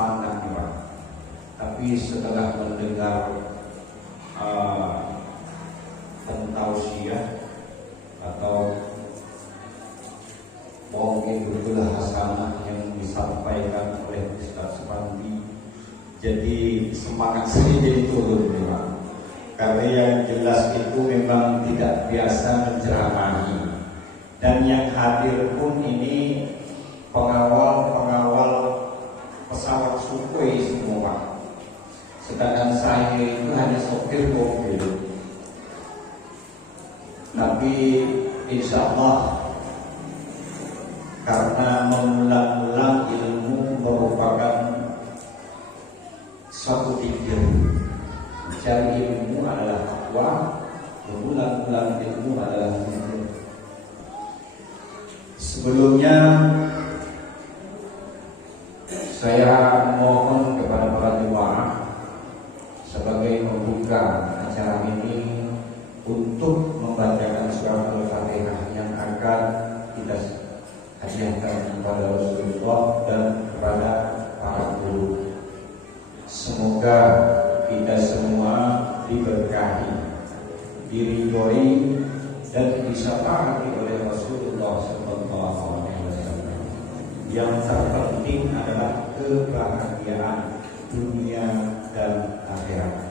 semangat nih Pak. Tapi setelah mendengar tausiah atau mungkin betul hasanah yang disampaikan oleh Ustaz Supandi, jadi semangat saya jadi turun nih Pak. Karena yang jelas itu memang tidak biasa menceramahi, dan yang hadir pun ini pengawal pesawat Sukhoi semua. Sedangkan saya itu hanya sopir mobil. Tapi insya Allah karena mengulang-ulang ilmu merupakan satu pikir. Mencari ilmu adalah takwa, mengulang-ulang ilmu adalah zikir. Sebelumnya saya mohon kepada para jemaah sebagai membuka acara ini untuk membacakan surah Al-Fatihah yang akan kita hadiahkan kepada Rasulullah dan kepada para guru. Semoga kita semua diberkahi, diridhoi dan disyafaati oleh Rasulullah SAW. Yang terpenting adalah kebahagiaan dunia dan akhirat.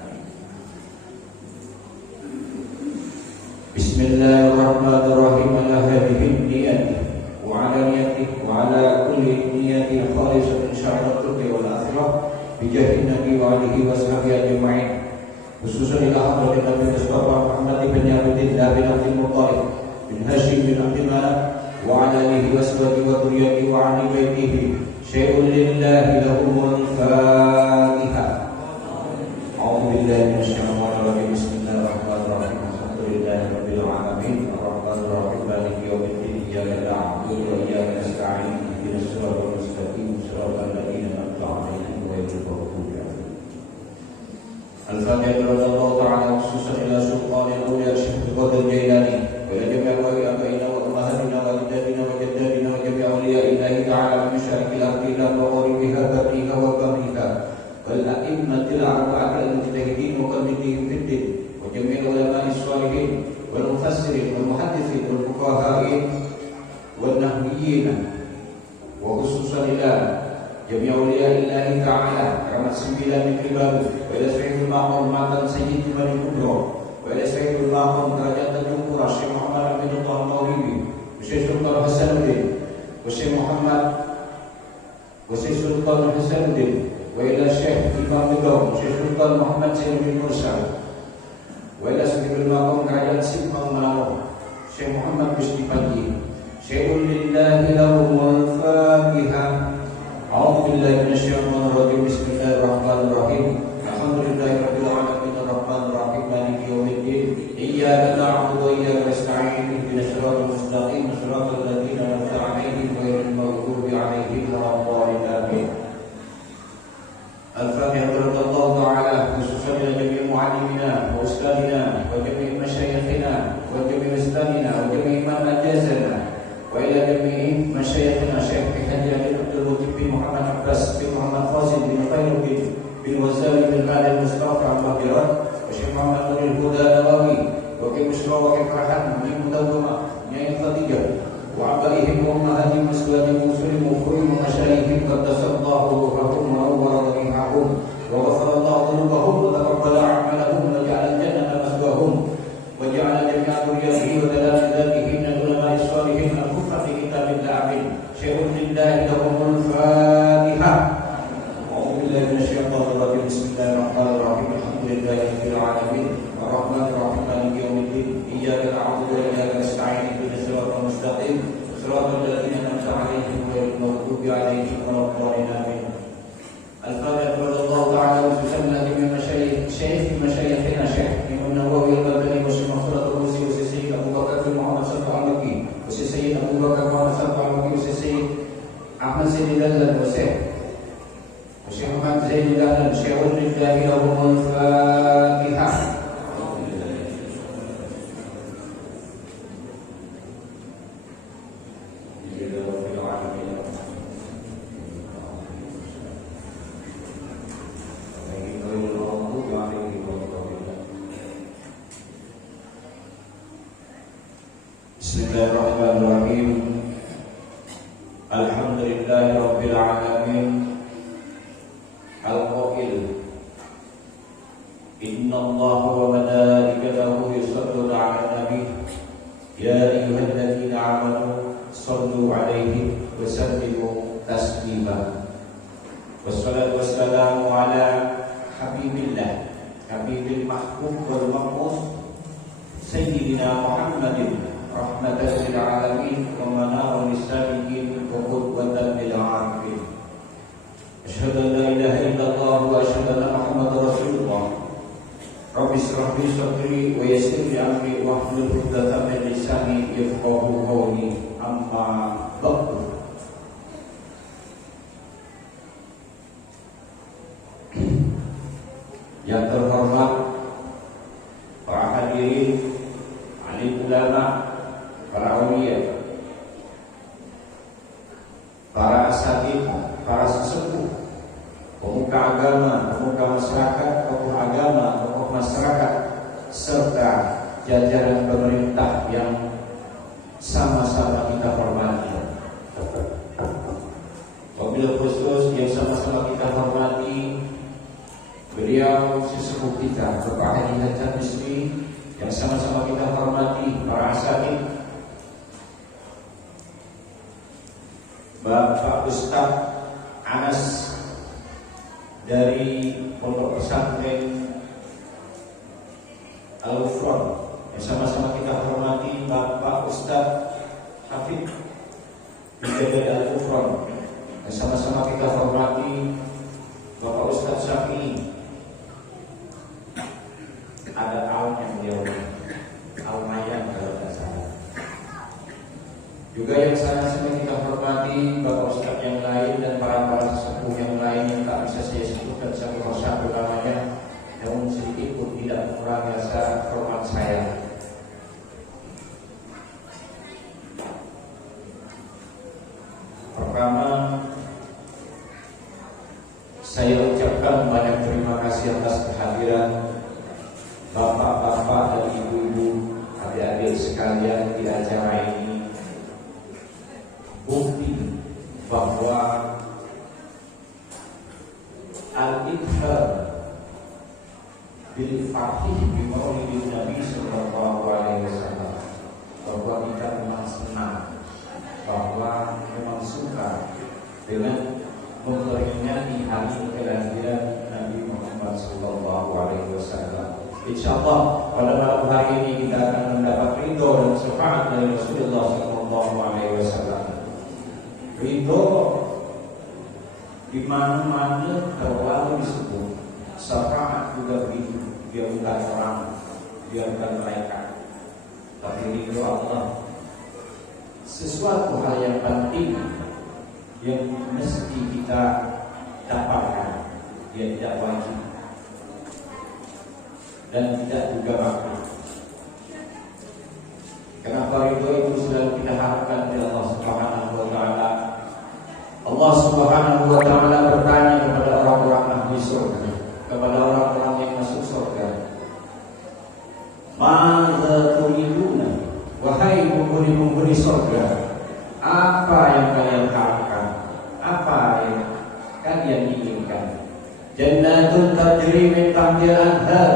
Bismillahirrahmanirrahim. Ala hadhihi niyati wa ala niyati wa ala kulli niyati khalisatin sya'ratul wal akhirah bijahi nabi wa alihi wa sahbihi ajma'in. Khususan ila hadratin Nabi Mustafa Muhammad bin Abdillah bin Abdul Muttalib bin Hashim bin Abdul Manaf wa ala alihi wa sahbihi wa dhurriyyatihi wa ahli baitihi. Syai'un lillahi lahumul Fatihah. A'udzu billahi minasyaitonir rajim. Bismillahirrahmanirrahim. Alhamdulillahi rabbil alamin. Arrahmanir rahim. Maliki yaumiddin. Iyyaka na'budu wa iyyaka nasta'in. Ihdinas siratal mustaqim. Siratal ladzina an'amta 'alaihim ghairil maghdubi 'alaihim. Al-Fatihah radhiyallahu ta'ala khususan ila sultanil awliya Syekh Qadir Jailani wa ila jami'il abaina wa ummahatina wa jaddatina wa jaddadina wa jami'il awliya illahi ta'ala min masyariqil ardi ila magharibiha barriha wa bahriha wal a'immatil arba'atil mujtahidin wa qallidihim fid din wa jami'il ulama'is shalihin wal mufassirin wal muhadditsin wal fuqaha'in wal nahwiyyin wa khususan ila jami'il awliya illahi ta'ala rahmat 9 negeri baru wa ila sayyidil maqam matan sayyidil bani kubra wa ila sayyidil maqam derajat Tanjung Pura Syekh Muhammad Aminullah Maghribi Syekh Sultan Hasanuddin wa Syekh Muhammad wa Syekh Sultan Hasanuddin wa ila Syekh Imam Bedong Syekh Sultan Muhammad Sayyid bin Mursal wa ila sayyidil maqam kerajaan Simpang Melano Syekh Muhammad Gusti Pagi. Syai'un lillahi lahumul Fatihah. A'udzu billahi minasyaitonir rajim. Bismillahirrahmanirrahim. Alhamdulillahi rabbil alamin arrahmanir rahim maliki yaumiddin. Iyyaka na'budu wa iyyaka nasta'in. Ihdinas siratal mustaqim siratal ladzina an'amta 'alaihim ghairil maghdubi 'alaihim waladdallin. Al-Fatihah radhiyallahu ta'ala khususan ila jami'il mu'allimina wa ustadina wa jami'il masyayikhina wa jami'il ustadina wa jami'il man ajazana wa ila jami'i masyayikhina Syekh Haji Abdul Mujib bin Muhammad Abbas bin Muhammad Fazil bin Khairuddin bin Wazali bin Khalil Mustafa Al-Mahdirat wa Syekh Muhammad Nurul Huda Nawawi wa Ki Musra wa Ki Farhan bin Mutawwama Nyai Khatijah wa abaihim wa ummahatihim muslimin muslimin mukhrim wa masyayikhim qaddasallahu ruhahum wa nawwara dhurriyyahum wa ghafarallahu dhunubahum wa taqabbala a'malahum wa ja'ala al-jannata maswahum wa ja'ala jami'a dhurriyyatihi wa talamidatihi min ulama'is shalihin al-kufra fi kitabillah amin. Syai'un lillahi lahumul Fatihah. A'udzu billahi minasyaitonir rajim. Bismillahirrahmanirrahim. Alhamdulillahi rabbil alamin arrahmanir rahim maliki yaumiddin. Iyyaka na'budu wa iyyaka nasta'in. Ihdinas siratal mustaqim siratal ladzina an'amta 'alaihim ghairil maghdubi 'alaihim waladdallin. Al-Fatihah radhiyallahu ta'ala khususan min masyayikh masyayikhina Syekh Imam Nawawi al-Albani wa Syekh Mansur al-Tusi wa Syekh Abu Bakar bin Muhammad Shalih al-Makki wa Syekh Abu Bakar Muhammad Shalih al-Makki wa Syekh Ahmad Zainul Dahlan wa Syekh Muhammad Zainul Dahlan. Syai'un lillahi lahumul Fatihah. الله وملائكته يصلون على النبي يا أيها الذين آمنوا صلوا عليه وسلموا تسليما والصلاة والسلام على حبيب الله حبيب المحبوب والمقبول سيدنا محمد رحمة للعالمين ومنار للسالكين وقدوة للعارفين أشهد أن لا إله إلا الله وأشهد أن محمدا رسول الله رب اشرح لي صدري ويسر لي أمري واحلل عقدة من لساني يفقهوا قولي أما بعد. Yang terhormat para hadirin, alim ulama, para awliya, para asatidz, para sesepuh, pemuka agama, pemuka masyarakat, tokoh agama, tokoh masyarakat, serta jajaran pemerintah yang sama-sama kita hormati. Wabil khusus yang sama-sama kita hormati beliau sesepuh kita, Bapak Haji Hajat Misri, yang sama-sama kita hormati para asatidz, Bapak Ustaz Anas dari Pondok Pesantren Al-Ufron, yang sama-sama kita hormati Bapak Ustaz Hafid dari Al-Ufron, yang sama-sama kita hormati Bapak Ustaz Syafi'i. Ada alnya beliau, almayan kalau tidak salah. Juga yang sama-sama kita hormati Bapak Ustaz yang lain dan para sesepuh yang lain yang tak bisa saya sebutkan satu namanya, namun sedikit pun tidak mengurangi rasa hormat saya. Pertama, saya ucapkan banyak terima kasih atas kehadiran bapak-bapak dan ibu-ibu, adik-adik sekalian di acara ini. Bukti bahwa al-ikhbar bil fatih bi maulidin Nabi sallallahu alaihi wasallam, bahwa kita memang senang, bahwa memang suka dengan memperingati hari kelahiran Nabi Muhammad sallallahu alaihi wasallam. Insyaallah pada malam hari ini kita akan mendapat ridho dan syafaat dari Rasulullah sallallahu alaihi wasallam. Ridho di mana-mana terlalu disebut, syafaat juga begitu. Dia bukan orang, dia bukan malaikat, tapi ridho Allah. Sesuatu hal yang penting yang mesti kita dapatkan, dia tidak wajib dan tidak juga makruh. Kenapa ridho itu selalu kita harapkan dari Allah Subhanahu wa taala? Allah Subhanahu wa taala bertanya kepada orang-orang ahli surga, kepada orang-orang yang masuk surga, "Madza turiduna?" Wahai penghuni surga, apa yang kalian harapkan? Apa yang kalian inginkan? Jannatun tajri min tahtiha al-anhar,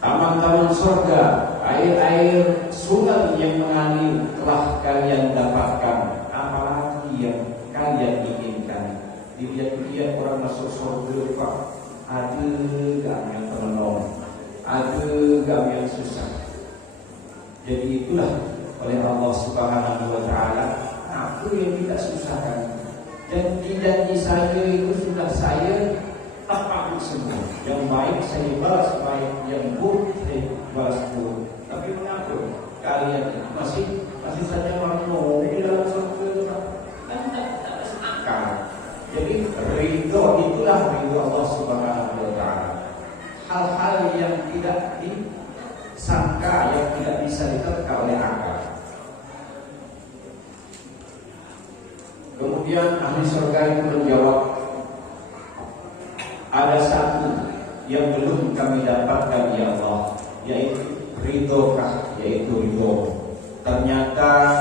taman-taman surga, air-air sungai yang mengalir telah kalian dapatkan. Apalagi yang kalian inginkan? Dilihat-lihat orang masuk surga, Pak, ada gak yang termenolong, ada gak yang susah. Jadi itulah oleh Allah Subhanahu wa taala, aku yang tidak susahkan. Dan janji saya itu sudah saya tepat semua. Yang baik saya balas baik, yang buruk saya balas buruk. Tapi mengapa kalian masih saja mau di dalam surga? Kan tidak masuk akal. Jadi ridho itulah ridho Allah Subhanahu wa taala. Hal-hal yang tidak disangka, yang tidak bisa diterka oleh akal. Kemudian ahli surga itu menjawab, ada satu yang belum kami dapatkan ya Allah, yaitu ridhokah, yaitu ridho. Ternyata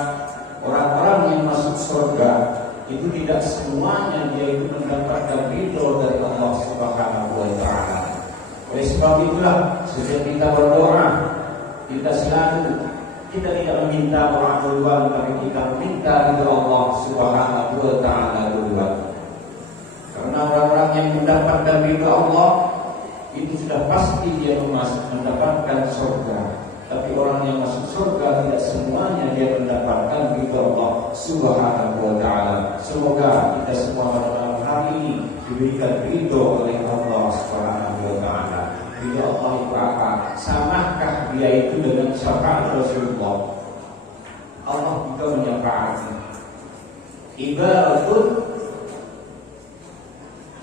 orang-orang yang masuk surga itu tidak semuanya dia itu mendapatkan ridho dari Allah Subhanahu wa taala. Oleh sebab itulah sejak kita berdoa, kita tidak meminta orang duluan, tapi kita meminta kepada Allah Subhanahu wa taala duluan. Karena orang-orang yang mendapatkan ridha Allah itu sudah pasti dia mendapatkan surga. Tapi orang yang masuk surga tidak semuanya dia mendapatkan ridha Allah Subhanahu wa taala. Semoga kita semua pada malam hari ini diberikan ridha oleh Allah Subhanahu wa taala. Ridha Allah itu apa? Samakah dia itu dengan syafaat Rasulullah? Allah juga menyafaati. Ibaratun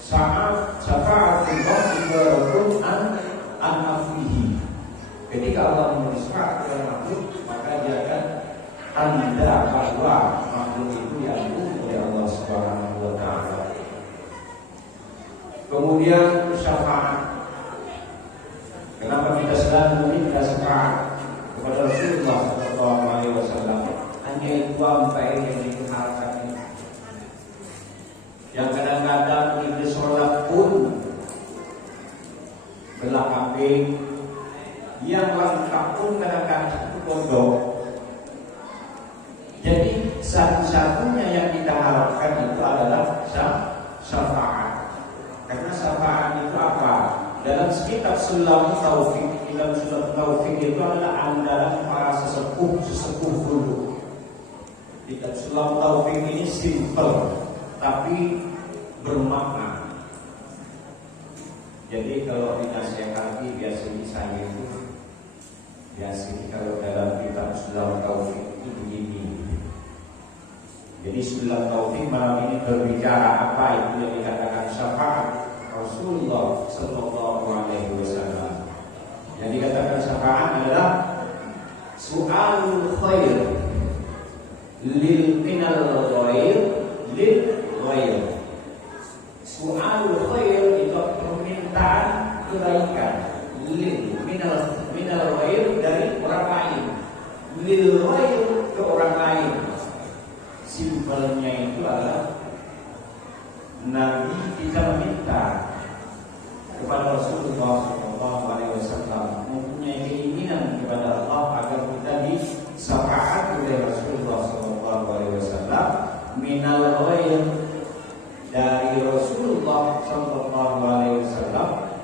syafa'atullah ibaratun an afihi. Ketika Allah memberi syafaat kepada makhluk, maka dia akan tanda bahwa makhluk itu diampuni oleh Allah Subhanahu wa taala. Kemudian syafaat. Kenapa kita selalu meminta syafaat kepada Rasulullah sallallahu alaihi wasallam? Hanya itu sampai yang diharapkan. Yang kadang-kadang kita sholat pun belah kambing, yang lengkap pun kadang-kadang bodoh. Jadi satu-satunya yang kita harapkan itu adalah syafaat. Karena syafaat itu apa? Dalam kitab Sulam Taufik, dalam Sulam Taufik itu adalah andalan para sesepuh dulu. Kitab Sulam Taufik ini simple tapi bermakna. Jadi kalau dinasihati biasanya saya itu kalau dalam kitab Sulam Taufik itu begini. Jadi Sulam Taufik malam ini berbicara apa itu yang dikatakan syafaat Rasulullah sallallahu alaihi wasallam. Yang dikatakan syafaat adalah su'alul khair lil minal ghair lil ghair. Su'alul khair itu permintaan kebaikan, lil minal ghair dari orang lain, lil ghair ke orang lain. Simpelnya itu adalah Nabi kita meminta kepada Rasulullah SAW mempunyai keinginan kepada Allah agar kita disyafaat oleh Rasulullah SAW minal ghair dari Rasulullah SAW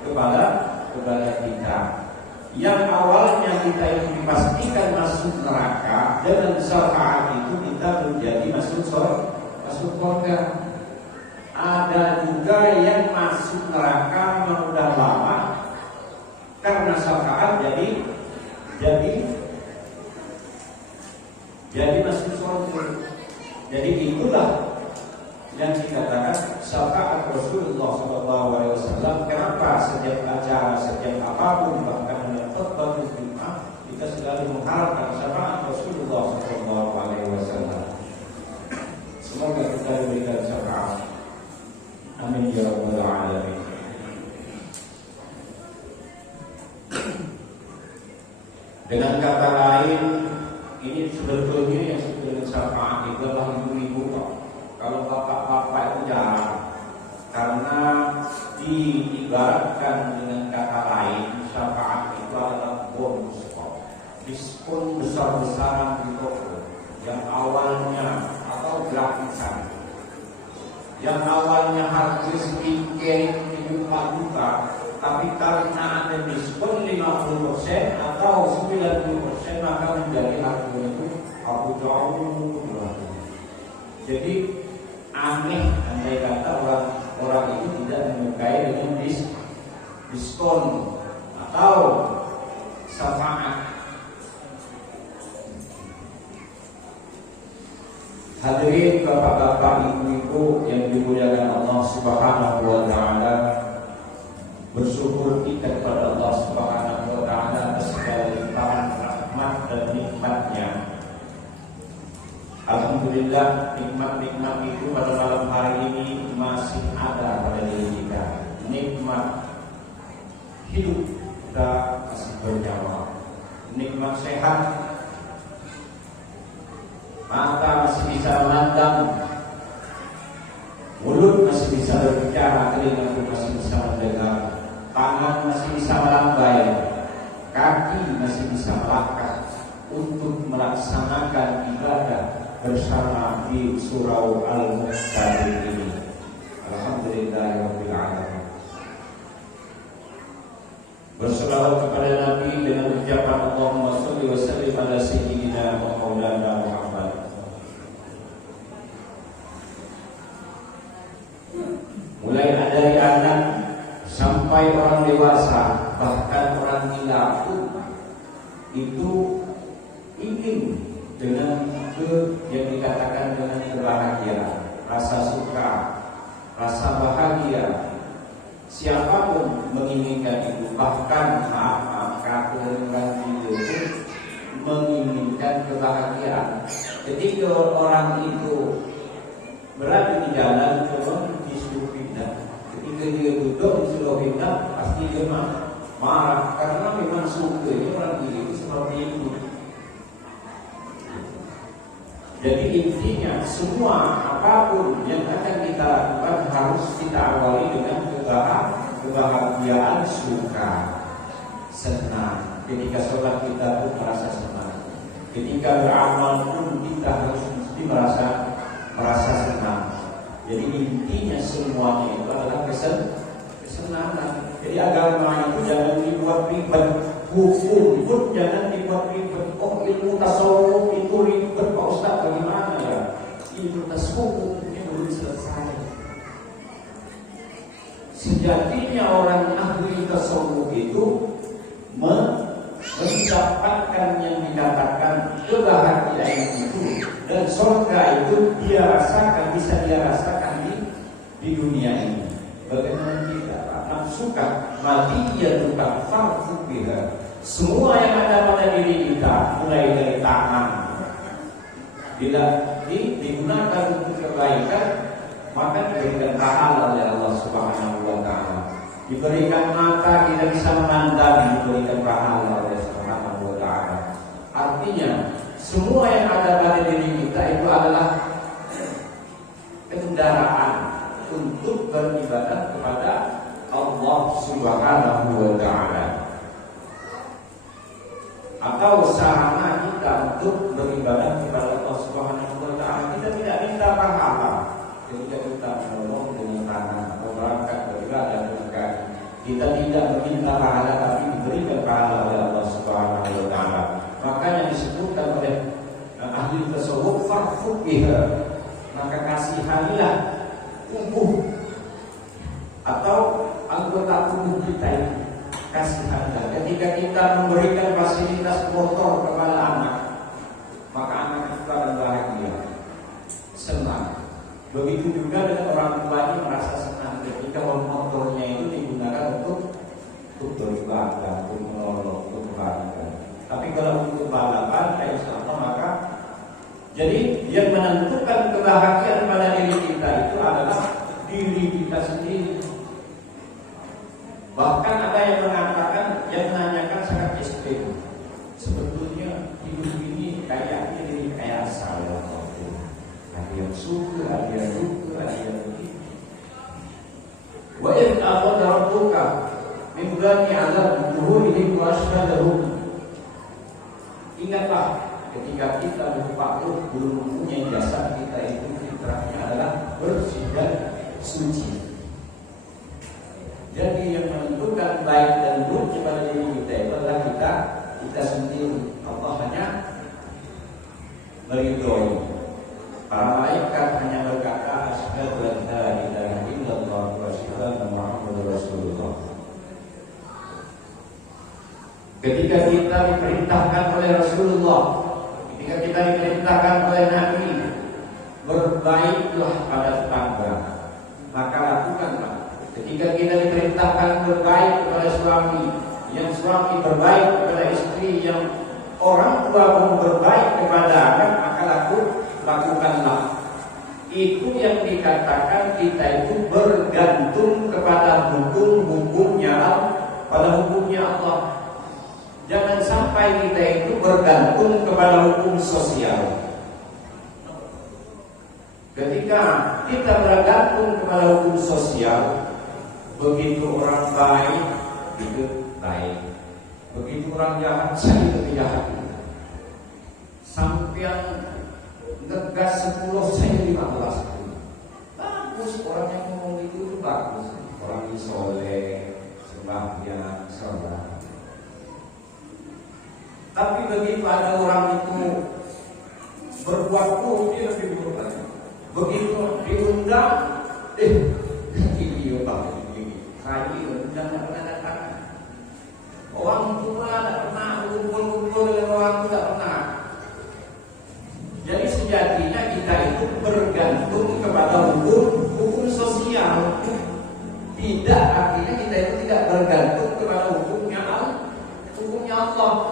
kepada kita. Yang awalnya kita itu dipastikan masuk neraka, dengan syafaat itu kita menjadi masuk surga. Ada juga yang masuk neraka sudah lama karena syafaat jadi masuk surga. Jadi itulah yang dikatakan syafaat Rasulullah SAW. Kenapa setiap acara, setiap apapun, bahkan dalam khutbah Jumat kita selalu mengharapkan syafaat Rasulullah SAW. Semoga kita diberikan syafaat. Amin ya rabbal alamin. Dengan kata lain, ini sebetulnya yang sebetulnya syafaat itu adalah ibu-ibu. Kalau bapak-bapak itu jarang, karena diibaratkan dengan kata lain, syafaat itu adalah bonus kok. Diskon besar-besaran di toko yang awalnya atau gratisan. Yang awalnya harus sedikit 4 juta, tapi karena ada diskon 50% atau 90% maka menjadi harga itu jauh. Jadi aneh andai kata orang itu tidak menyukai dengan diskon atau syafaat. Hadirin bapak-bapak, ibu-ibu yang dimuliakan Allah Subhanahu wa taala, bersyukur kita kepada Allah Subhanahu wa taala atas segala limpahan rahmat dan nikmatnya. Alhamdulillah, nikmat-nikmat itu pada malam hari ini masih ada pada diri kita. Nikmat hidup kita masih bernyawa, nikmat sehat, mata masih bisa memandang, mulut masih bisa berbicara, telinga pun masih bisa mendengar, tangan masih bisa melambai, kaki masih bisa melangkah untuk melaksanakan ibadah bersama di surau Al-Muqtadir ini. Alhamdulillahirabbil alamin. Berselawat kepada Nabi dengan ucapan Allahumma shalli wa sallim ala sayyidina wa maulana Muhammad. Mulai dari anak sampai orang dewasa, bahkan orang gila pun itu ingin dengan yang dikatakan dengan kebahagiaan, rasa suka, rasa bahagia. Siapapun menginginkan itu, bahkan orang itu menginginkan kebahagiaan. Ketika orang itu berada di jalan, coba disuruh pindah. Ketika dia duduk disuruh pindah, pasti dia marah karena memang suka orang itu seperti itu. Jadi intinya semua apapun yang akan kita lakukan harus kita awali dengan kebahagiaan, suka, senang. Ketika sholat kita pun merasa senang. Ketika beramal pun kita harus mesti merasa senang. Jadi intinya semuanya itu adalah kesenangan. Jadi agama itu jangan dibuat ribet, hukum pun jangan dibuat ribet. Oh, ilmu tasawuf itu ribet, Pak Ustaz, bagaimana ya? Ilmu tasawuf ini belum selesai. Sejatinya orang ahli tasawuf itu mendapatkan yang dikatakan kebahagiaan itu, dan surga itu dia rasakan, bisa dia rasakan di dunia ini. Bagaimana kita nafsuka mati ya tukang farfu biha. Semua yang ada pada diri kita, mulai dari tangan, bila digunakan untuk kebaikan, maka diberikan pahala oleh Allah Subhanahu wa taala. Diberikan mata, kita bisa memandang, diberikan pahala oleh Subhanahu wa taala. Artinya semua yang ada pada diri kita itu adalah kendaraan untuk beribadah kepada Allah Subhanahu wa taala, atau sarana kita untuk beribadah kepada Allah Subhanahu wa taala. Kita tidak minta pahala ketika kita menolong dengan tangan atau berangkat beribadah dengan kaki. Kita tidak meminta pahala, tapi diberikan pahala oleh Allah Subhanahu wa taala. Makanya disebutkan oleh ahli tasawuf farfu biha, maka kasihanilah tubuh atau anggota tubuh kita ini, kasihanilah. Ketika kita memberikan fasilitas motor kepada anak, maka anak kita akan bahagia, senang. Begitu juga dengan orang tuanya merasa senang ketika motornya itu digunakan untuk beribadah, untuk menolong, untuk kebaikan. Tapi kalau untuk balapan, insya Allah, maka jadi yang menentukan kebahagiaan pada diri kita itu adalah diri kita sendiri. Bahkan ada yang mengatakan, yang menanyakan sangat ekstrim. Sebetulnya hidup ini kayaknya diri kayak saya. Ada yang suka, ada yang duka, ada yang begitu. Wa in akhadha rabbuka min bani adam zuhurihim wa ashhadahum. Ingatlah ketika kita lupa belum mempunyai jasad kita itu fitrahnya adalah bersih dan suci. Jadi yang menentukan baik dan buruk pada diri kita itu adalah kita sendiri. Allah hanya meridhoi. Para malaikat hanya berkata asyhadu an la ilaha illallah wa asyhadu anna Muhammadar Rasulullah. Ketika kita diperintahkan oleh Rasulullah, ketika kita diperintahkan oleh Nabi, berbaiklah pada tetangga, maka lakukanlah. Ketika kita diperintahkan berbaik kepada suami, yang suami berbaik kepada istri, yang orang tua pun berbaik kepada anak, maka lakukanlah. Itu yang dikatakan kita itu bergantung kepada hukum-hukumnya Allah. Jangan sampai kita itu bergantung kepada hukum sosial. Ketika kita bergantung kepada hukum sosial, begitu orang baik itu baik. Begitu orang jahat, saya lebih jahat. Sampai ngegas 10, saya 15. Bagus orang yang ngomong itu bagus. Orang yang soleh, sembahyang, sholat. Tapi begitu ada orang itu berbuat buruk, dia lebih buruk lagi. Begitu diundang, video pak ini, kaji undang tidak pernah datang. Orang tua tidak pernah kumpul-kumpul dengan orang tua, tidak pernah. Jadi sejatinya kita itu bergantung kepada hukum sosial. Tidak, artinya kita itu tidak bergantung kepada hukumnya Allah.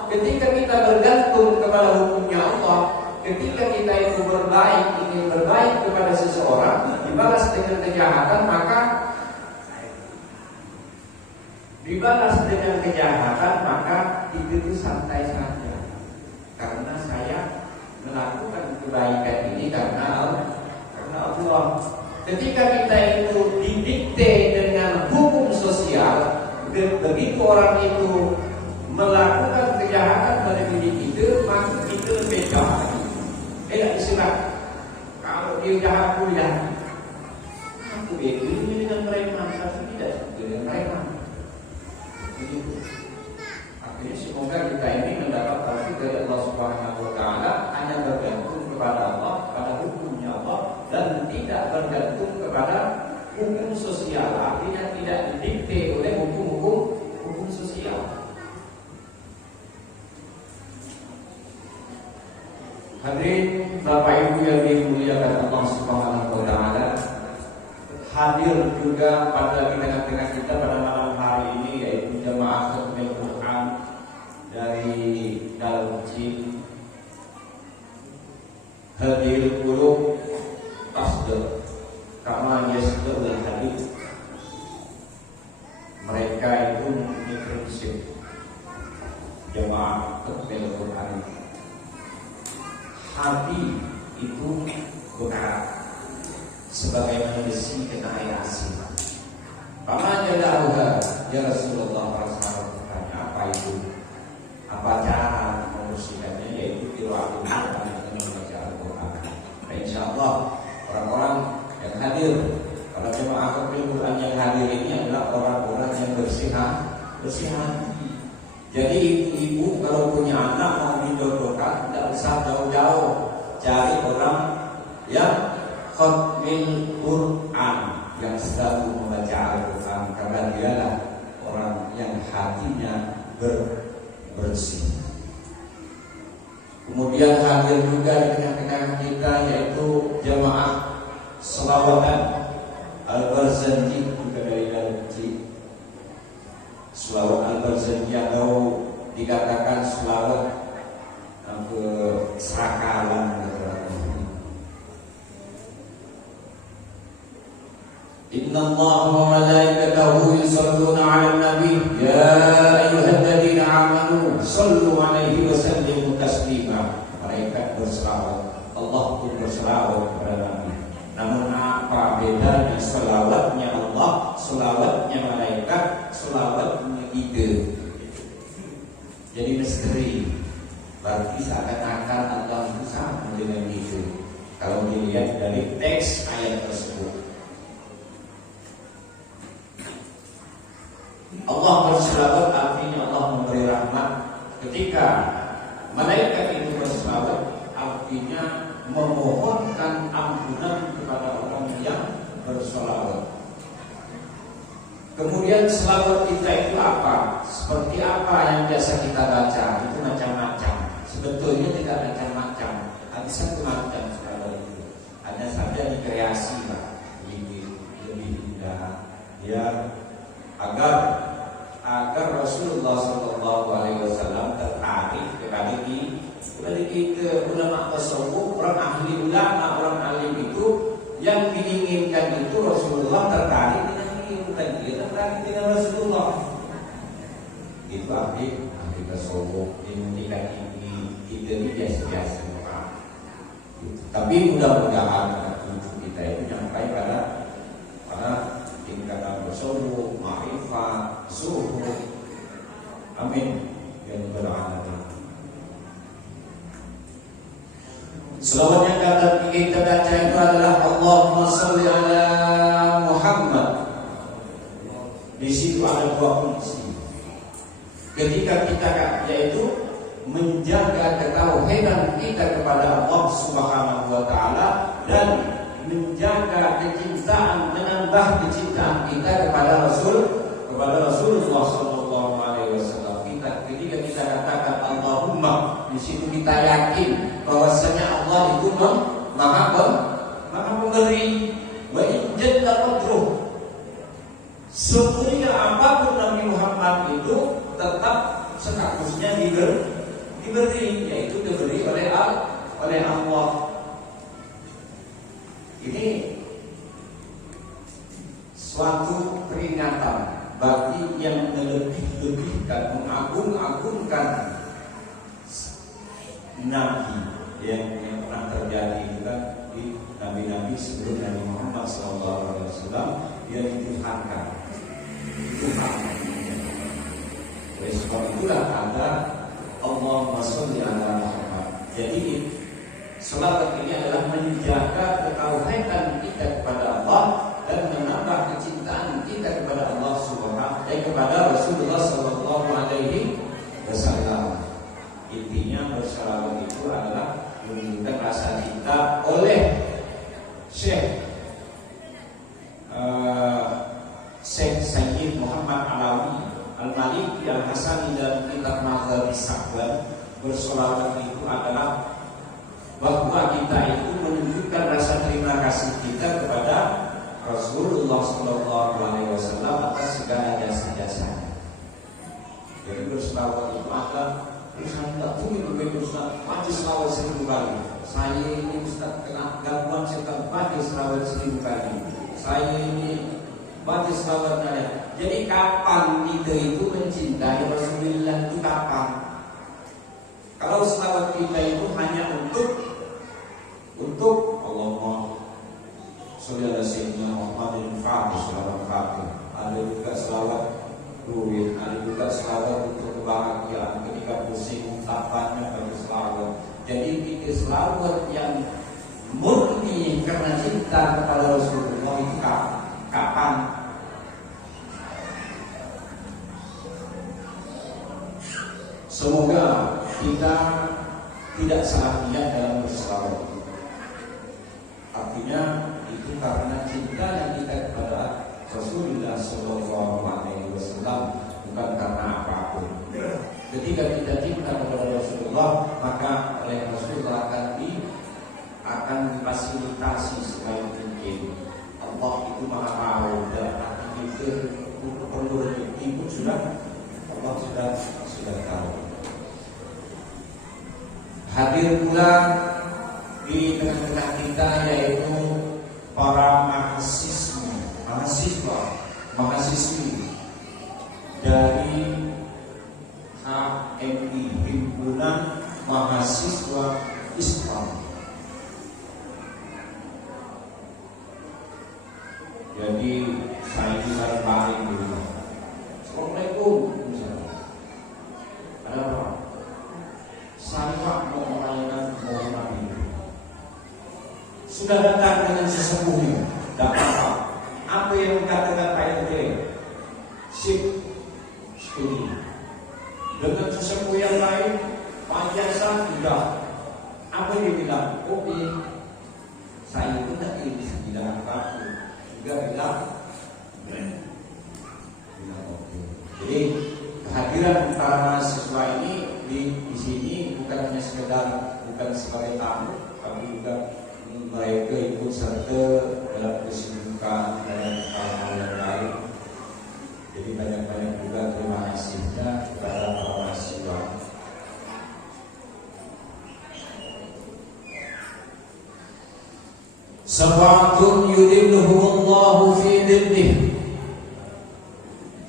Ketika kita bergantung kepada hukumnya Allah, ketika kita itu ingin berbaik kepada seseorang, dibalas dengan kejahatan, maka itu santai saja. Karena saya melakukan kebaikan ini karena Allah. Ketika kita itu didikte dengan hukum sosial, begitu orang itu melakukan kejahatan pada diri kita, maka kita lebih jahat. Istilah kalau dia jahat kuliah, aku ini dengan preman, tapi tidak dengan preman. Akhirnya semoga kita ini mendapat taufik dari Allah Subhanahu Wa Taala, hanya bergantung kepada Allah, pada hukumnya Allah, dan tidak bergantung kepada hukum sosial. Artinya tidak didikte oleh hukum sosial. Hadirin Bapak Ibu yang dimuliakan Allah Subhanahu Wa Taala, hadir juga pada di tengah-tengah kita pada malam hari ini, yaitu jamaah khatmil Quran dari Darul Jin. Hadir qulub tasdaq kama yasdaqul hadid. Mereka itu mempunyai prinsip jamaah khatmil Quran. Hati itu bergerak sebagaimana besi kena air asin. Paman jadahuha, ya Rasulullah, para sahabat bertanya, apa itu? Apa cara membersihkannya? Yaitu qiraatul Quran, dengan membaca Al-Quran. Nah, insyaallah orang-orang yang hadir, para jemaah khatmil Quran yang hadir ini adalah orang-orang yang bersih hati. Jadi ibu kalau punya anak mau dijodohkan, tidak usah jauh-jauh, cari orang yang khatmil Quran, yang selalu membaca Al-Quran, karena dialah orang yang hatinya bersih. Kemudian hadir juga di tengah-tengah kita yaitu jamaah selawatan Al-Barzanji, juga dari Darul-Ji. Selawat Al-Barzanji atau dikatakan selawat serakalan. Inna Allah wa malaikatahu yusalluna 'alan nabi ya ayyuhalladzina amanu sallu 'alaihi wa sallimu taslima. Malaikat berselawat, Allah pun berselawat kepada Nabi. Namun apa bedanya selawatnya Allah, selawatnya malaikat, selawatnya kita? Jadi misteri. Berarti seakan-akan Allah sama dengan itu kalau dilihat dari teks ayat tersebut. Allah berselawat artinya Allah memberi rahmat. Ketika malaikat itu berselawat artinya memohonkan ampunan kepada orang yang berselawat. Kemudian selawat kita itu apa? Seperti apa yang biasa kita baca? Itu macam-macam. Sebetulnya tidak macam-macam. Ada satu macam selawat itu. Hanya saja dikreasi lebih indah. Ya, agar Rasulullah SAW tertarik kepada kita ulama tasawuf, orang ahli ulama, orang alim itu yang diinginkan itu Rasulullah tertarik dengan ini, bukan dia tertarik dengan Rasulullah. Itu ahli tasawuf menginginkan ini, kita ini biasa-biasa orang. Tapi mudah-mudahan kita itu sampai pada tingkatan tasawuf, ma'rifat, zuhud, Amin ya rabbal alamin. Selawat yang akan kita baca itu adalah Allahumma sholli ala Muhammad. Di situ ada dua fungsi. Ketika kita yaitu menjaga ketauhidan kita kepada Allah Subhanahu wa taala dan menjaga kecintaan, menambah kecintaan kita kepada Rasulullah sallallahu alaihi wasallam. Ketika kita katakan Allahumma, di situ kita yakin bahwasanya Allah itu Maha Pemberi. Wa in jalla qadruh. Semulia apapun Nabi Muhammad itu tetap statusnya diberi, yaitu diberi oleh Allah. Ini suatu peringatan bagi yang melebih-lebihkan, mengagung-agungkan Nabi yang pernah terjadi juga di Nabi-Nabi sebelum Nabi Muhammad SAW. Dia dituhankan. Oleh sebab itulah ada Allahumma sholli ala Muhammad. Jadi selawat ini adalah menjaga ketauhidan kita kepada Allah dan menambah kecintaan kita kepada Allah kepada Rasulullah sallallahu alaihi wasallam. Intinya berselawat itu adalah menunjukkan rasa cinta oleh Syekh Sayyid Muhammad Alawi Al-Maliki Al-Hasani dalam kitab Mazhab Sahban. Berselawat itu adalah bahwa kita itu menunjukkan rasa terima kasih kita kepada Rasulullah sallallahu alaihi wasallam atas segala jasa-jasanya. Jadi berselawat itu adalah Ustaz tak punya begitu Ustaz, baca selawat 1000 kali. Saya ini Ustaz kena gangguan setan, baca selawat 1000 kali. Saya ini baca selawatnya. Jadi kapan kita itu mencintai Rasulullah itu kapan? Kalau selawat kita itu hanya untuk Allahumma sholli ala sayyidina Muhammadin Fatih, selawat Fatih. Ada juga selawat ruwin, ada juga selawat untuk kebahagiaan ketika pusing tapatnya bagi selawat. Jadi kita selawat yang murni karena cinta kepada Rasulullah itu kapan? Semoga kita tidak salah niat dalam berselawat. Artinya itu karena cinta yang kita kepada Rasulullah sallallahu alaihi wasallam, bukan karena apapun. Ketika kita cinta kepada Rasulullah, maka oleh Rasulullah akan difasilitasi sebaik mungkin. Allah itu Maha Tahu dan hati kita perlu rezeki pun Allah sudah tahu. Hadir pula di tengah-tengah kita yaitu para mahasiswi dari HMI, Himpunan Mahasiswa Islam. Jadi saya bisa paling dulu. Assalamualaikum. Ada apa? Saya mau melayakan mohon Nabi. Sudah datang dengan sesepuhnya, tidak apa-apa. Apa yang katakan Pak RT? Sip, studi. Dengan sesepuh yang lain, Pak Jasa tidak. Apa yang dibilang? Oke, saya pun tak bisa bilang apa-apa. Juga bilang oke. Jadi kehadiran para mahasiswa ini di sini bukan hanya sekedar bukan sebagai tamu, tapi juga mereka ikut serta dalam kesibukan dalam hal yang lain. Jadi banyak-banyak juga terima kasihnya kepada para mahasiswa. Sab'atun yudilluhumullahu fi dhillihi.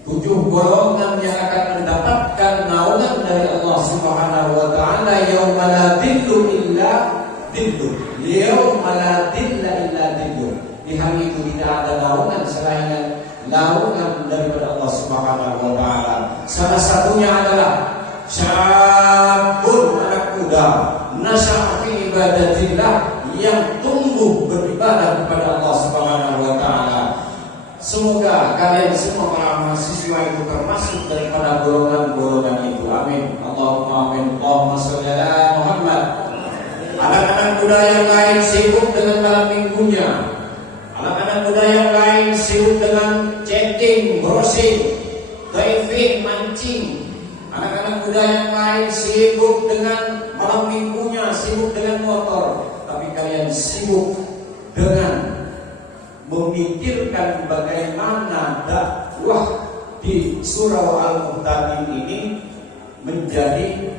7 golongan yang akan mendapatkan naungan dari Allah Subhanahu wa taala yauma la dhillu illa dhillu. Yauma la dhilla illa dhillu. Di hari itu tidak ada naungan selain naungan daripada Allah Subhanahu wa taala. Salah satunya adalah syabun, anak muda, nasya'a fi ibadatillah, yang tumbuh beribadah kepada Allah Subhanahu wa taala. Semoga kalian semua para mahasiswa itu termasuk daripada golongan-golongan itu. Amin. Allahumma amin. Allahumma sholli ala Muhammad. Anak-anak muda yang lain sibuk dengan malam minggunya. Anak-anak muda yang lain sibuk dengan chatting, browsing, diving, mancing. Anak-anak muda yang lain sibuk dengan malam minggunya, sibuk dengan motor. Tapi kalian sibuk dengan memikirkan bagaimana dakwah di surau Al-Muhtadin ini menjadi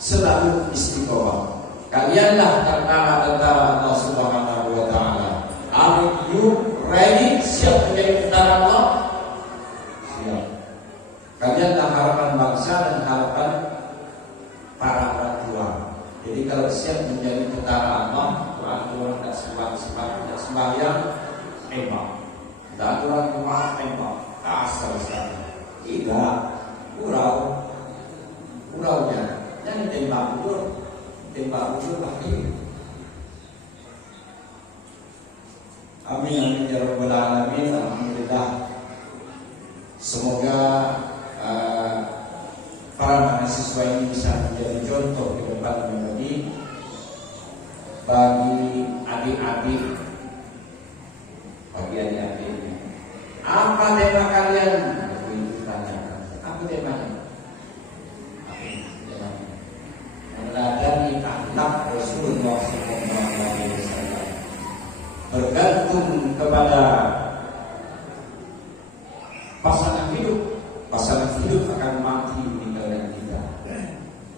selalu istiqomah. Kalianlah tentara-tentara Allah Subhanahu wa taala. Are you ready? Siap menjadi tentara Allah? Siap. Kalianlah harapan bangsa dan harapan para orang tua. Jadi kalau siap menjadi tentara Allah, orang tua tidak sembahyang, tembak. Dan orang tua tembak. Asal sekali. Tidak. Uraunya. Jangan tembak mundur. Tembak mundur lagi. Amin amin ya rabbal alamin. Alhamdulillah. Semoga para mahasiswa ini bisa menjadi contoh ke depan bagi adik-adik, bagi adik-adiknya. Apa tema kalian? Itu tanyakan. Apa temanya? Meladani akhlak Rasulullah SAW. Bergantung kepada pasangan hidup akan mati meninggalkan kita.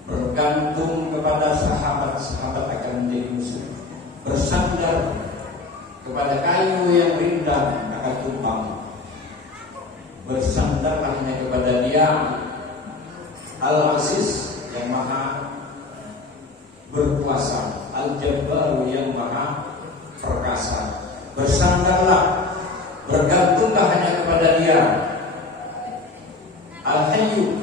Bergantung kepada sahabat akan menjadi musuh. Bersandar kepada kayu yang rindang akan tumbang. Bersandarlah hanya kepada Dia Al-Aziz yang maha berkuasa, Al-Jabbar yang maha perkasa. Bersandarlah, bergantunglah hanya kepada Dia Al-Hayyu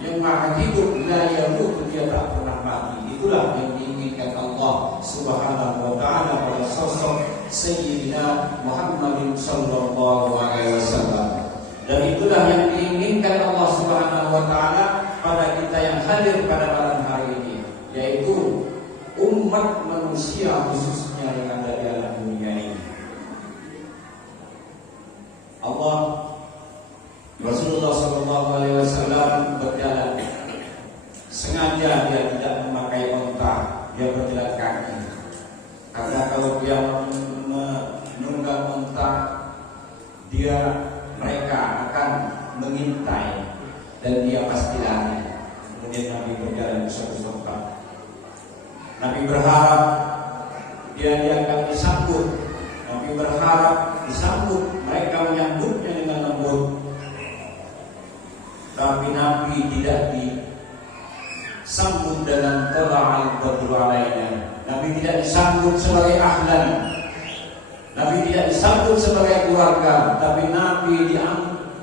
yang maha hidup, la yamut, Dia tak pernah mati. Itulah yang diinginkan Allah Subhanahu wa taala pada sosok Sayyidina Muhammadin sallallahu alaihi wasallam. Dan itulah yang diinginkan Allah Subhanahu wa taala pada kita yang hadir pada malam hari ini, yaitu umat manusia khususnya yang ada di alam dunia ini. Rasulullah SAW berjalan, sengaja dia tidak memakai onta, dia berjalan kaki. Karena kalau dia menunggang onta, mereka akan mengintai dan dia pasti lari. Kemudian Nabi berjalan ke suatu tempat. Nabi berharap dia akan disambut. Nabi berharap disambut, mereka menyambutnya dengan lembut. Tapi Nabi tidak disambut dengan tala'al badru alaina. Nabi tidak disambut sebagai ahlan. Nabi tidak disambut sebagai keluarga, tapi Nabi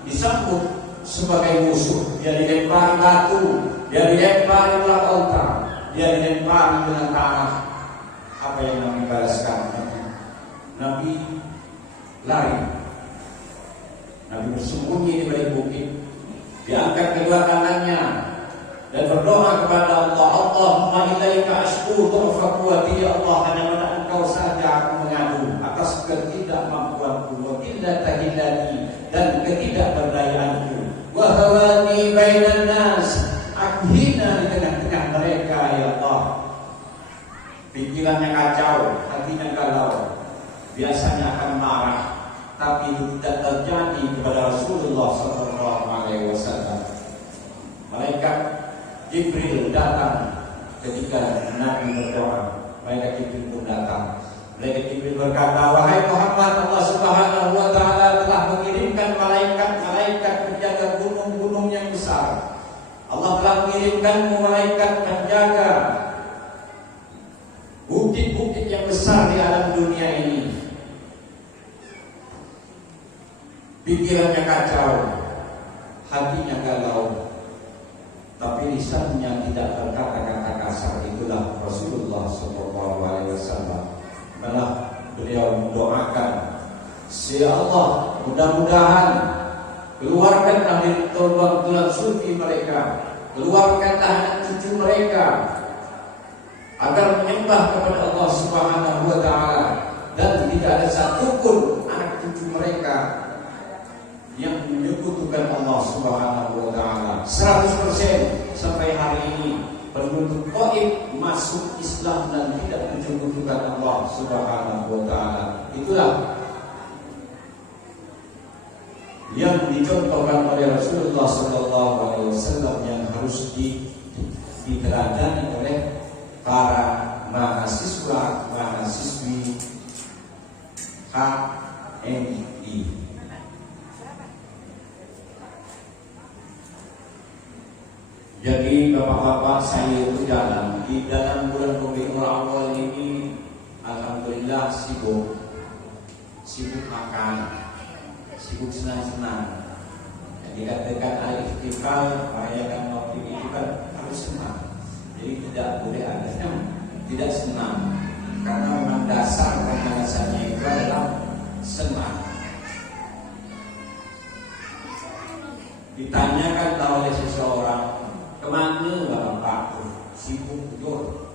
disambut sebagai musuh. Dia dilempari batu, dia dilempari ular onta, dia dilempari dengan tanah. Apa yang Nabi balaskan? Nabi lari. Nabi bersembunyi di balik bukit. Diangkat kedua tangannya dan berdoa kepada Allah. Allahumma ilaika ashku dhurfa quwwati, ya Allah, hanya pada Engkau saja aku mengadu atas ketidakmampuanku, wa qillata hillati, dan ketidakberdayaanku, wa hawani bainan nas, aku hina di tengah-tengah mereka, ya Allah. Pikirannya kacau, hatinya galau, biasanya akan marah, tapi itu tidak terjadi kepada Rasulullah SAW. Malaikat Jibril datang ketika Nabi berdoa. Malaikat Jibril pun datang. Malaikat Jibril berkata, wahai Muhammad, Allah Subhanahu wa taala telah mengirimkan malaikat penjaga gunung-gunung yang besar. Allah telah mengirimkanmu malaikat penjaga bukit-bukit yang besar di alam dunia ini. Pikirannya kacau, hatinya galau, tapi lisannya tidak berkata-kata kasar. Itulah Rasulullah SAW. Malah beliau mendoakan, ya Allah, mudah-mudahan keluarkanlah dari tulang sulbi mereka, keluarkanlah anak cucu mereka agar menyembah kepada Allah Subhanahu wa Ta'ala, dan tidak ada satupun anak cucu mereka yang menyekutukan Allah Subhanahu wa Ta'ala. 100% sampai hari ini penduduk Taif masuk Islam dan tidak menyekutukan Allah Subhanahu wa Ta'ala. Itulah yang dicontohkan oleh Rasulullah SAW yang harus diteladani oleh para mahasiswi HMI. Jadi bapak-bapak, saya itu di dalam bulan Rabiul Awal ini alhamdulillah sibuk makan, sibuk senang-senang. Jadi katakan al-ihtifal, merayakan Maulid itu kan harus senang. Jadi tidak boleh ada yang tidak senang, karena memang dasar pemanasannya itu adalah senang. Ditanyakan oleh seseorang, kemana bapak tuh? Sibuk betul.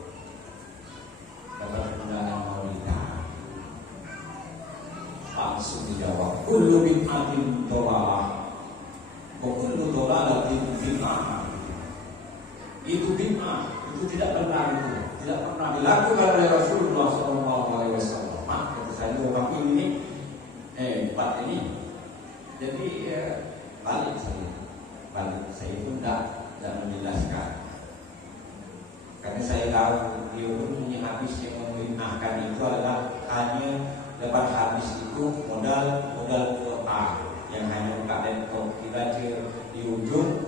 Dapat undangan Maulida. Langsung dijawab, kullu bid'atin dhalalah wa kullu dhalalatin bid'ah. Itu bid'ah, itu tidak pernah dilakukan oleh Rasulullah SAW. Kata saya, orang ini empat ini. Jadi balik saya pun tidak menjelaskan, karena saya tahu dia pun punya hadis yang membenarkan itu adalah hanya dapat hadis itu modal kuota yang hanya buka laptop dibaca di ujung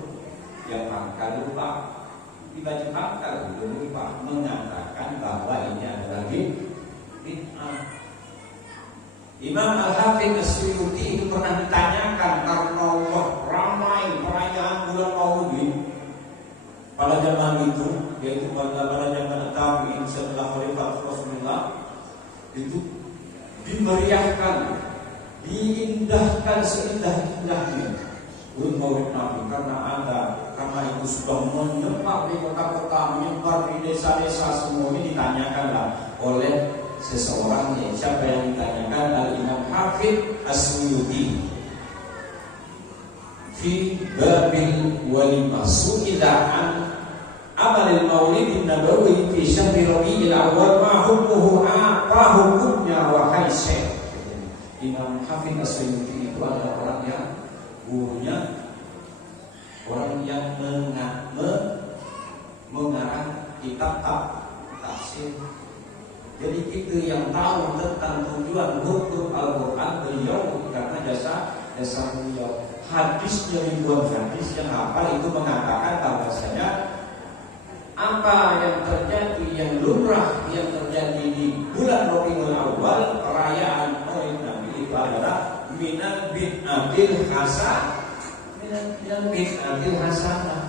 yang pangkal lupa dibaca pangkal lupa mengatakan bahwa ini adalah bid'ah. Imam Al-Hafidz As-Suyuti itu pernah ditanyakan karena Allah ramai perayaan bulan Maulid pada zaman itu, yaitu pada zaman tabi'in setelah khalifah Rasulullah, itu dimeriahkan, diindahkan seindah-indahnya bulan Maulid Nabi, karena itu sudah menyebar di kota-kota, menyebar di desa-desa. Semua ini ditanyakanlah oleh seseorang, siapa yang ditanyakan? Al-Imam Hafidz As-Suyuti fi babil walimah su'ila an amalil maulidin nabawi fi syahri rabi'il awal ma hukmuhu, apa hukumnya wahai syekh. Imam Hafidz As-Suyuti itu adalah orang yang gurunya, orang yang mengarang kitab tafsir. Jadi kita yang tahu tentang tujuan huruf Al-Quran, beliau karena jasa beliau. Hadisnya, ribuan hadis yang hafal itu mengatakan bahwasanya apa yang terjadi, yang lumrah yang terjadi di bulan Rabiul Awal, perayaan Maulid Nabi itu adalah minal bid'atil hasanah.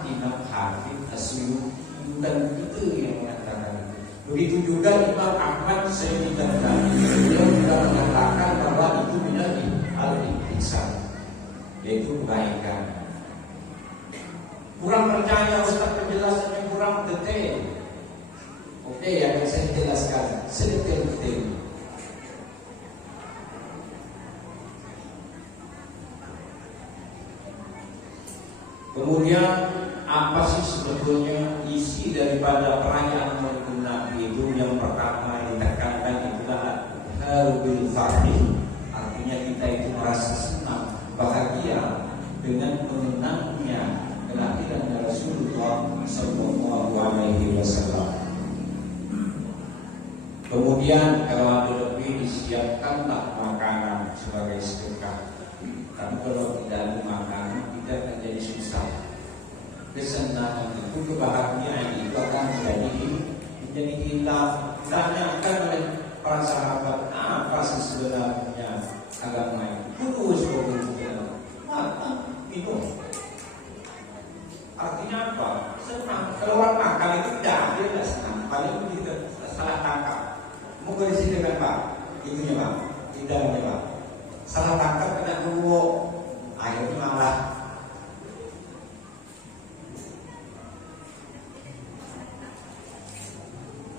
Imam Hafidz As-Suyuti bukan itu yang mengatakan. Begitu juga Imam Ahmad Sayyid Al-Ghazali, beliau juga mengatakan bahwa itu minal al-ihsan, yaitu kebaikan. Kurang percaya Ustaz, penjelasannya kurang detail. Oke, yang saya jelaskan sedetail-detail. Kemudian apa sih sebetulnya isi daripada perayaan Maulid Nabi itu? Yang pertama ditekankan itulah harubil farih, artinya kita itu merasa senang, bahagia dengan mengenangnya kelahiran Rasulullah Sallallahu Alaihi Wasallam. Kemudian kalau ada lebih disiapkanlah makanan sebagai sedekah. Karena kalau tidak ada makanan kita akan jadi susah. Kesenangan itu, kebahagiaan itu akan menjadi hilang. Tanyakan oleh para sahabat, apa sebenarnya agama itu? Terus minum. Artinya apa? kali itu dia tidak senang. Paling kita salah tangkap. Mau kondisi dengan Pak, itunya Pak, tidaknya Pak. Salah tangkap kena dulu, akhirnya malah.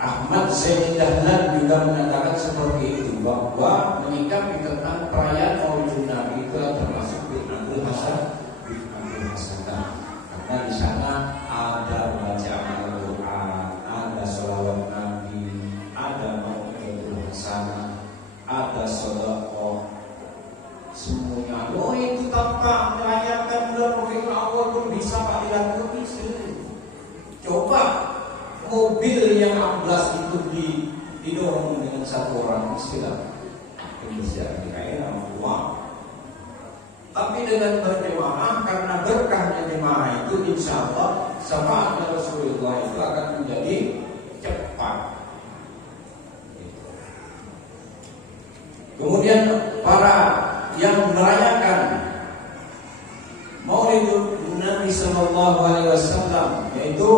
Ahmad Zain Dahlan juga mengatakan seperti itu, bahwa menyikapi tentang perayaan Maulid Nabi itu termasuk Abdul Hasan bin Abdul Hasan. Karena di sana ada bacaan Al-Quran, ada sholawat Nabi, ada Maulidul Hasan, ada sedekah, semuanya. Oh itu tanpa merayakan bulan Rabiul Awal pun bisa Pak dilakukan bisa. Coba mobil yang 16 itu didorong dengan satu orang istilah bisa dikaya uang. Tapi dengan berjemaah, karena berkahnya jemaah itu insya Allah syafaat Rasulullah itu akan menjadi cepat. Kemudian para yang merayakan Maulid Nabi Sallallahu Alaihi Wasallam, yaitu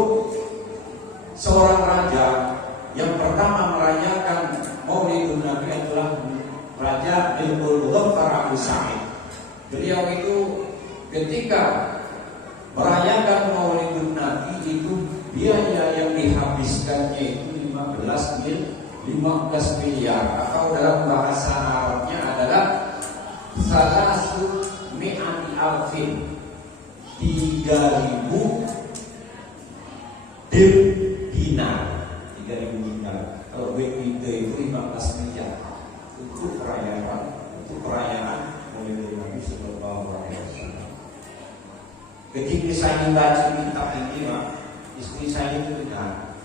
seorang raja yang pertama merayakan Maulid Nabi adalah Raja Bilbul Ghaffar Abu Sa'id. Beliau itu ketika merayakan Maulid Nabi itu biaya yang dihabiskannya itu 15 miliar, atau dalam bahasa Arabnya adalah salasu mi'ati alfin, 3.000 dinar. Kalau duit kita itu 15 miliar. Itu perayaan Maulid Nabi Sallallahu Alaihi Wasallam. Ketika saya baca kitab ini, istri saya itu dengar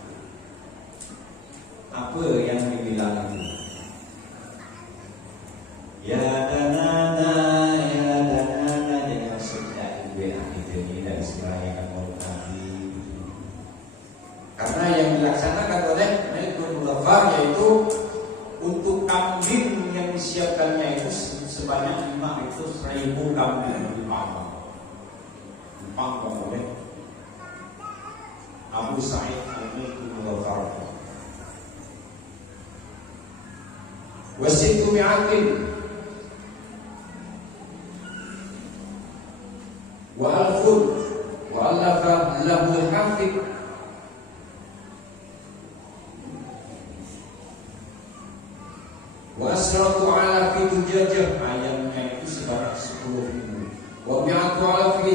apa yang dibilang itu. Ya danana, jangan sedih itu ini dari merayakan Maulid Nabi. Karena yang dilaksanakan oleh Maulid Ghaffar yaitu untuk kambing yang disiapkannya itu sebanyak 500.000 kambing dipanggang oleh Abu Sa'id Al-Ghafar. Wasitu mi'atin wa alfun wa alafa lahu hafid wa asratu ala fi tujajah, ayamnya itu sebanyak 10.000. Wa mi'atu ala fi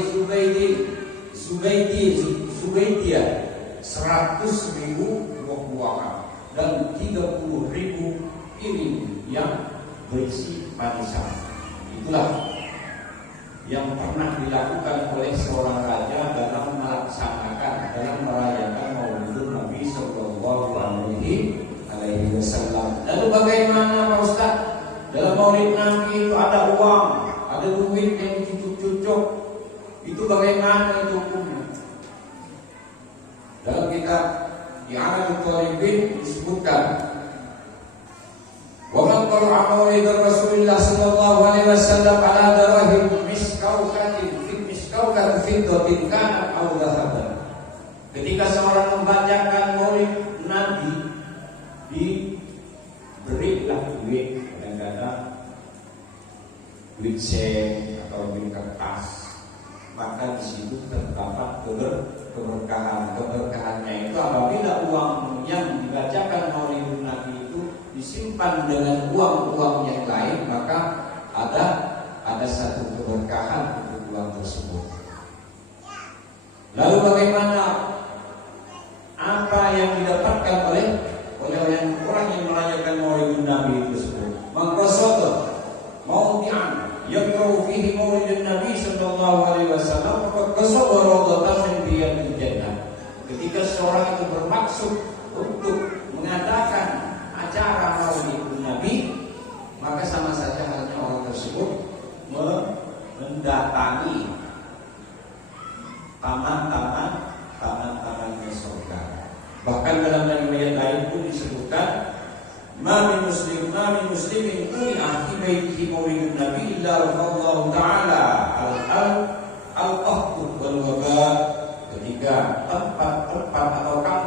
Zubaidiyah 100.000 buah-buahan dan 30.000 piring yang berisi manisan. Itulah yang pernah dilakukan oleh seorang raja dalam merayakan Maulid Nabi Sallallahu Alaihi Wasallam. Lalu bagaimana Pak Ustaz? Dalam Maulid Nabi itu ada uang, ada duit yang dicucuk-cucuk. Itu bagaimana itu hukumnya? Dalam kitab I'anatul Talibin disebutkan, wa man qara'a Maulid Rasulullah sallallahu alaihi wasallam ala darahim miskaukatin fiddatin kanat aw dhahaban. Ketika seorang membacakan Maulid Nabi, diberilah duit, kadang-kadang duit sen atau duit kertas, maka di situ terdapat keberkahan. Keberkahannya itu apabila uang yang dibacakan Maulid Nabi itu disimpan dengan uang-uang yang lain, maka ada satu keberkahan untuk uang tersebut. Lalu bagaimana apa yang didapatkan oleh orang yang merayakan Maulid Nabi tersebut? Maqsad maudi'an yaqra'u fihi Maulid Nabi sallallahu alaihi wasallam faqad qasaba rawdatan min riyadil jannah. Ketika seorang itu bermaksud untuk mengadakan acara Maulid Nabi, maka sama saja halnya orang tersebut mendatangi taman-tamannya surga. Bahkan dalam riwayat lain pun disebutkan, ma min muslimin quri'a fi baitihi Maulidun Nabi illa rafa'allahu ta'ala al-qahtu wal waba. Ketika tempat atau kampung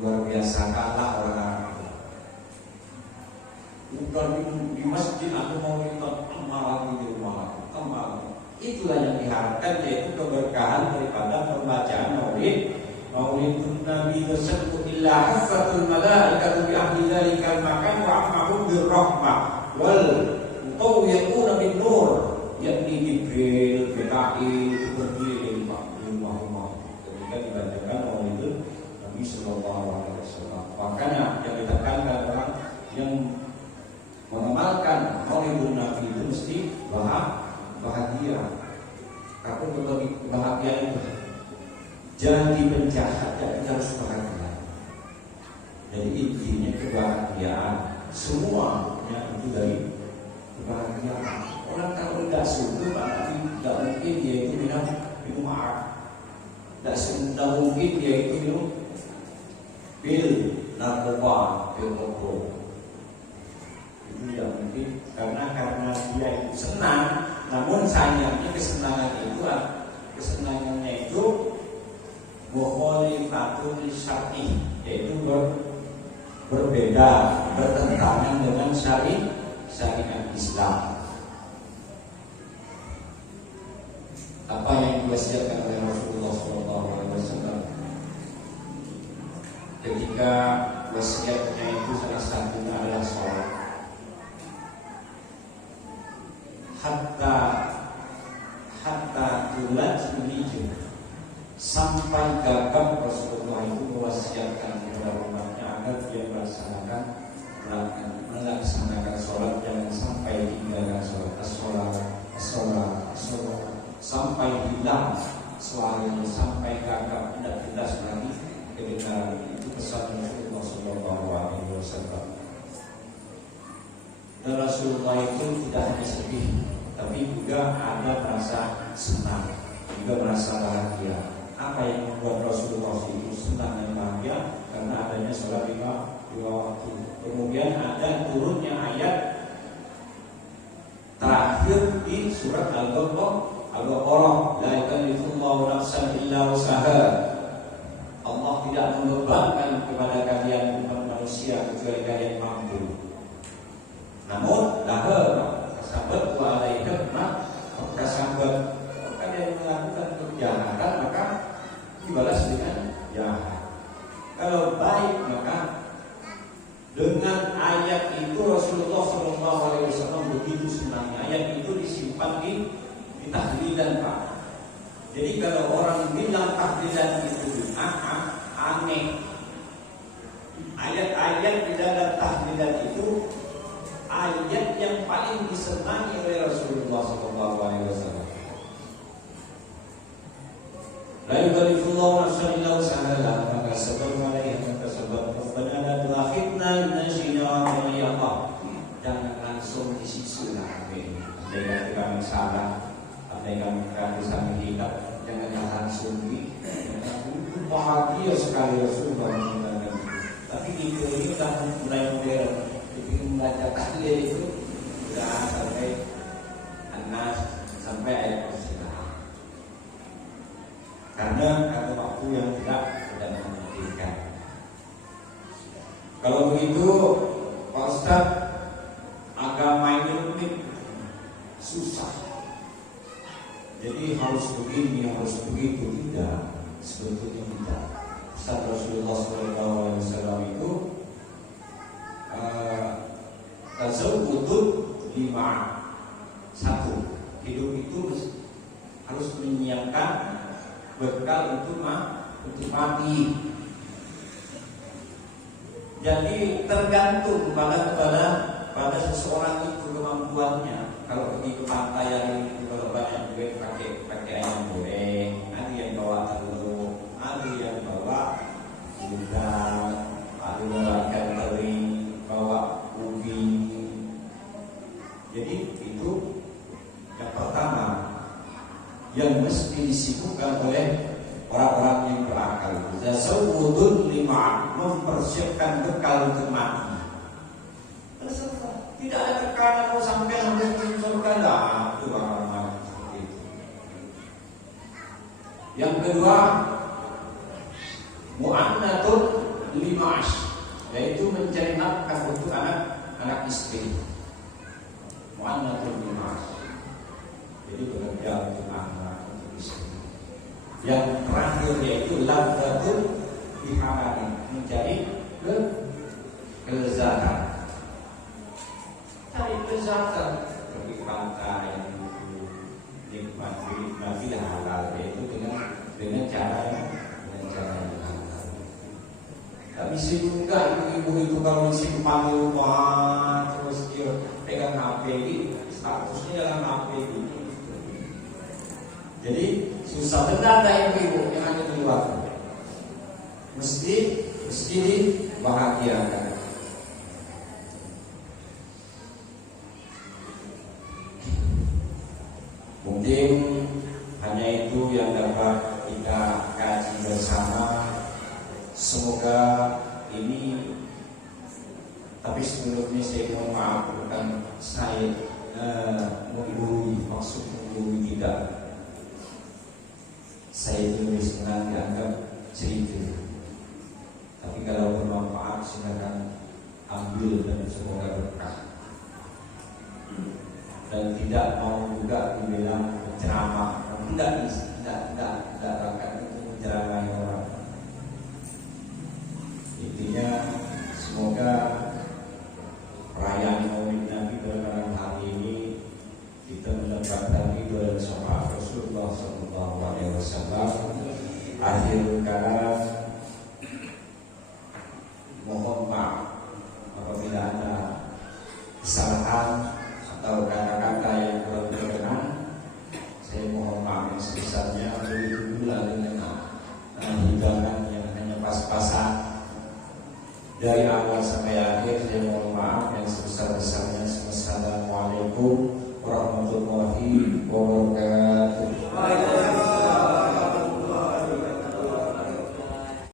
luar biasa kalah orang Arab. Bukan di masjid aku mau minta tambah lagi di rumah aku, tambah lagi. Itulah yang diharapkan, yaitu keberkahan daripada pembacaan Maulidun Nabi tersebut. Illa haffatul malaikatu bi ahli dzalikal makan wa amahum birrahmah wal mutawwiquna bin nur, yakni Jibril, Mikail berdiri di rumah-rumah ketika dibacakan Maulidun Nabi sallallahu alaihi wasallam. Makanya yang ditekankan orang yang mengamalkan Maulidun Nabi itu mesti bahagia. Tapi berbagi kebahagiaan itu jangan dipenjara, tapi harus bahagia. Jadi intinya kebahagiaan, semuanya itu dari kebahagiaan. Orang kalau tidak suka, berarti tidak mungkin dia itu minum air. Tidak mungkin dia itu minum pil narkoba, pil rokok. Itu tidak mungkin karena dia itu senang. Namun sayangnya kesenangannya itu mukhalifatun syar'i, yaitu berbeda, bertentangan dengan syariat Islam. Apa yang diwasiatkan oleh Rasulullah SAW ketika wasiatnya itu salah satunya adalah sholat. Hatta tulat menuju sampai gagap Rasulullah itu mewasiatkan kepada umatnya agar dia melaksanakan sholat, jangan sampai tinggalkan sholat, sampai hilang suaranya, sampai gagap tidak jelas lagi kebenaran. Itu pesan Rasulullah SAW. Dan Rasulullah itu tidak hanya sedih, tapi juga ada merasa senang, juga merasa bahagia. Apa yang membuat Rasulullah itu senang dan bahagia? Karena adanya sholat lima waktu. Kemudian ada turunnya ayat terakhir di surat Al-Baqarah, la yukallifullahu nafsan illa wus'aha. Allah tidak membebankan kepada kalian umat manusia kecuali kalian mampu. Namun kasabat wa alaihim kasabat, kalian melakukan kejahatan maka dibalas dengan jahat. Kalau baik maka dengan ayat itu Rasulullah SAW begitu senangnya. Ayat itu disimpan di tahlilan, Pak. Jadi kalau orang bilang tahlilan itu aneh, ayat-ayat di dalam tahlilan itu ayat yang paling disenangi oleh Rasulullah SAW. La yukallifullahu nafsan illa wus'aha, maka sebab alaiha kasabat, rabbana la tu'akhidna in nasina aw akhtana. Jangan langsung disiksa lah. Andai kami salah, andai kami hilang, jangan langsung bahagia sekali Rasulullah mengingatkan. Tapi itu ini sudah mulai modern. Jadi membaca tahlil itu sudah sampai An-Nas, sampai ayat Al-Sirah. Karena ada waktu yang tidak memungkinkan. Kalau begitu, Pak Ustaz, agama ini rumit, susah. Jadi harus begini, harus begitu, tidak. Sebetulnya tidak. Ustaz Rasulullah SAW itu tazawwudud lima. Satu, hidup itu harus menyiapkan bekal untuk mati. Jadi tergantung pada seseorang itu kemampuannya. Kalau pergi ke pantai yang itu, kalau banyak duit pakai ayam goreng, ada yang bawa telur, ada yang bawa udang, ada yang bawa ikan teri, bawa ubi. Jadi itu yang pertama yang mesti disibukkan oleh orang-orang yang berakal. Zasawudun lima, mempersiapkan bekal untuk mati. Tidak ada tekanan mau sampai harus masuk surga, lah itu orang-orang seperti itu. Yang kedua, mu'annatun limash, yaitu mencari nafkah untuk anak istri. Mu'annatul limash, jadi bekerja untuk anak, untuk istri. Yang terakhir yaitu ladzatul bihamani, mencari kelezatan. Cari kelezatan, pergi pantai, nikmati halal, yaitu dengan cara yang halal. Tapi juga ibu-ibu itu kalau disimpan di rumah terus dia pegang HP ini, statusnya dalam HP ini. Jadi susah benar ibu-ibu yang ada di luar. Mesti dibahagiakan. Mungkin hanya itu yang dapat kita kaji bersama. Semoga ini, tapi sebelumnya saya mohon maaf, bukan saya menggurui, maksud menggurui tidak. Saya tulis dengan dianggap cerita. Tapi kalau bermanfaat silakan ambil dan semoga berkah. Dan tidak mau juga dibilang ceramah, tidak akan itu menceramai orang. Intinya semoga perayaan Maulid Nabi pada hari ini kita mendapatkan ridho dan syafaat Rasulullah SAW. Akhir kalam, mohon maaf apabila ada kesalahan atau kata-kata yang kurang berkenan. Saya mohon maaf yang sebesarnya. Begitu pula dengan hidangan yang hanya pas-pasan dari awal sampai akhir. Saya mohon